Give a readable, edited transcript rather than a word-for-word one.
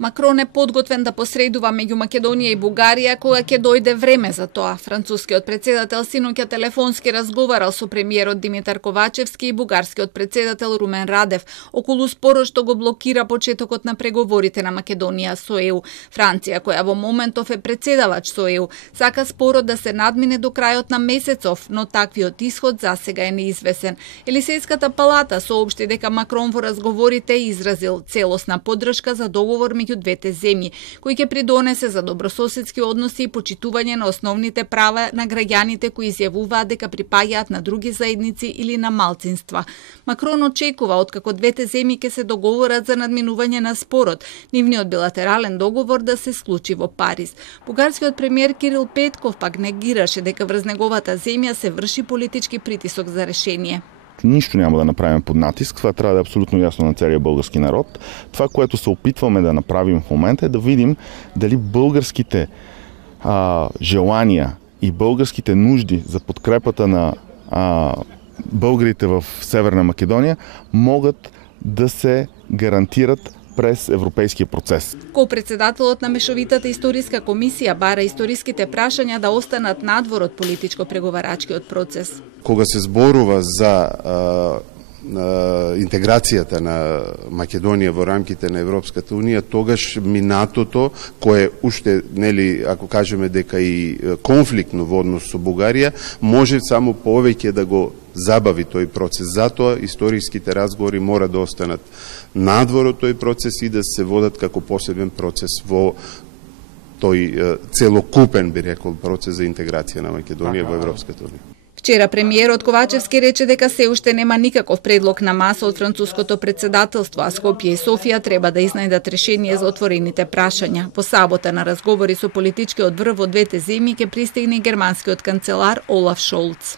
Макрон е подготвен да посредува меѓу Македонија и Бугарија кога ќе дојде време за тоа. Францускиот председател синоќа телефонски разговарал со премиерот Димитар Ковачевски и бугарскиот председател Румен Радев околу спорот што го блокира почетокот на преговорите на Македонија со ЕУ. Франција, која во моментов е председавач со ЕУ, сака спорот да се надмине до крајот на месецов, но таквиот исход засега е неизвесен. Елисејската палата соопшти дека Макрон во разговорите изразил целосна поддршка за договор меѓу двете земји, кој ќе придонесе за добрососедски односи и почитување на основните права на граѓаните кои изјавуваат дека припаѓаат на други заедници или на малцинства. Макрон очекува откако двете земји ќе се договорат за надминување на спорот, нивниот билатерален договор да се склучи во Париз. Бугарскиот премиер Кирил Петков пак негираше дека врз неговата земја се врши политички притисок за решение. Нищо няма да направим под натиск. Това трябва да е абсолютно ясно на целия български народ. Това, което се опитваме да направим в момента, е да видим дали българските желания и българските нужди за подкрепата на българите в Северна Македония могат да се гарантират през европейския процес. Ко-председателот на Мешовитата историска комисија бара историските прашања да останат надвор од политичко-преговарачкиот процес. Кога се зборува за интеграцијата на Македонија во рамките на Европската унија, тогаш минатото, кое уште, нели, ако кажеме дека и конфликтно во однос со Бугарија, може само повеќе да го забави тој процес. Затоа историските разговори мора да останат надвор од тој процес и да се водат како посебен процес во тој целокупен, би рекол, процес за интеграција на Македонија во Европската унија. Вчера премиерот Ковачевски рече дека се уште нема никаков предлог на маса од француското председателство, а Скопје и Софија треба да изнајдат решение за отворените прашања. По сабота на разговори со политичкиот врв од двете земји ќе пристигне германскиот канцелар Олаф Шолц.